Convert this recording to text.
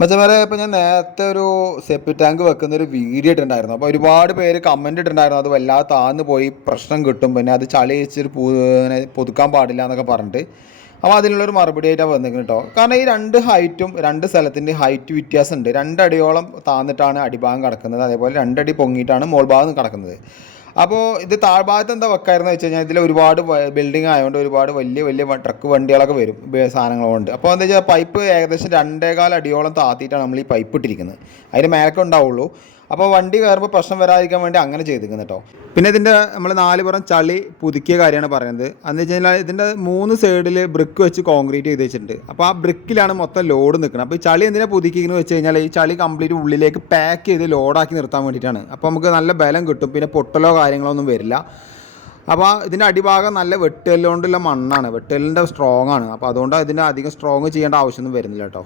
മച്ചന്മാരെ ഇപ്പോൾ ഞാൻ നേരത്തെ ഒരു സെപ്റ്റി ടാങ്ക് വെക്കുന്ന ഒരു വീഡിയോ ഇട്ടിട്ടുണ്ടായിരുന്നു. അപ്പോൾ ഒരുപാട് പേര് കമൻറ്റ് ഇട്ടിട്ടുണ്ടായിരുന്നു, അത് വല്ലാതെ താഴ്ന്നു പോയി പ്രശ്നം കിട്ടും, പിന്നെ അത് ചളി വെച്ചിട്ട് പുതുക്കാൻ പാടില്ല എന്നൊക്കെ പറഞ്ഞിട്ട്. അപ്പോൾ അതിനുള്ളൊരു മറുപടി ആയിട്ടാണ് വന്നിരിക്കുന്നത് കേട്ടോ. കാരണം ഈ രണ്ട് ഹൈറ്റും രണ്ട് സ്ഥലത്തിൻ്റെ ഹൈറ്റ് വ്യത്യാസമുണ്ട്. രണ്ടടിയോളം താന്നിട്ടാണ് അടിഭാഗം കിടക്കുന്നത്, അതേപോലെ രണ്ടടി പൊങ്ങിയിട്ടാണ് മോൾ ഭാഗം കിടക്കുന്നത്. അപ്പോൾ ഇത് താഴ്ഭാഗത്ത് എന്താ വെക്കായിരുന്നു വെച്ച് കഴിഞ്ഞാൽ ഇതിൽ ഒരുപാട് ബിൽഡിംഗ് ആയതുകൊണ്ട് ഒരുപാട് വലിയ വലിയ ട്രക്ക് വണ്ടികളൊക്കെ വരും സാധനങ്ങളുണ്ട്. അപ്പോൾ എന്താ വെച്ചാൽ പൈപ്പ് ഏകദേശം 2.25 അടിയോളം താത്തിയിട്ടാണ് നമ്മൾ ഈ പൈപ്പ് ഇട്ടിരിക്കുന്നത്. അതിന് മേലൊക്കെ ഉണ്ടാവുള്ളൂ. അപ്പോൾ വണ്ടി കയറുമ്പോൾ പ്രശ്നം വരാതിരിക്കാൻ വേണ്ടി അങ്ങനെ ചെയ്തിരിക്കുന്നത് കേട്ടോ. പിന്നെ ഇതിൻ്റെ നമ്മൾ 4 പുറം ചളി പുതുക്കിയ കാര്യമാണ് പറയുന്നത്. എന്ന് വെച്ച് കഴിഞ്ഞാൽ ഇതിൻ്റെ 3 സൈഡിൽ ബ്രിക്ക് വെച്ച് കോൺക്രീറ്റ് ചെയ്ത് വെച്ചിട്ടുണ്ട്. അപ്പോൾ ആ ബ്രിക്കിലാണ് മൊത്തം ലോഡ് നിൽക്കുന്നത്. അപ്പോൾ ഈ ചളി എന്തിനാണ് പുതുക്കിയെന്ന് വെച്ച് കഴിഞ്ഞാൽ ഈ ചളി കംപ്ലീറ്റ് ഉള്ളിലേക്ക് പാക്ക് ചെയ്ത് ലോഡാക്കി നിർത്താൻ വേണ്ടിയിട്ടാണ്. അപ്പോൾ നമുക്ക് നല്ല ബലം കിട്ടും, പിന്നെ പൊട്ടലോ കാര്യങ്ങളോ ഒന്നും വരില്ല. അപ്പോൾ ഇതിൻ്റെ അടിഭാഗം നല്ല വെട്ടുകല്ലുകൊണ്ടുള്ള മണ്ണാണ്, വെട്ടുകല്ലിൻ്റെ സ്ട്രോങ് ആണ്. അപ്പോൾ അതുകൊണ്ട് ഇതിൻ്റെ അധികം സ്ട്രോങ് ചെയ്യേണ്ട ആവശ്യമൊന്നും വരുന്നില്ല കേട്ടോ.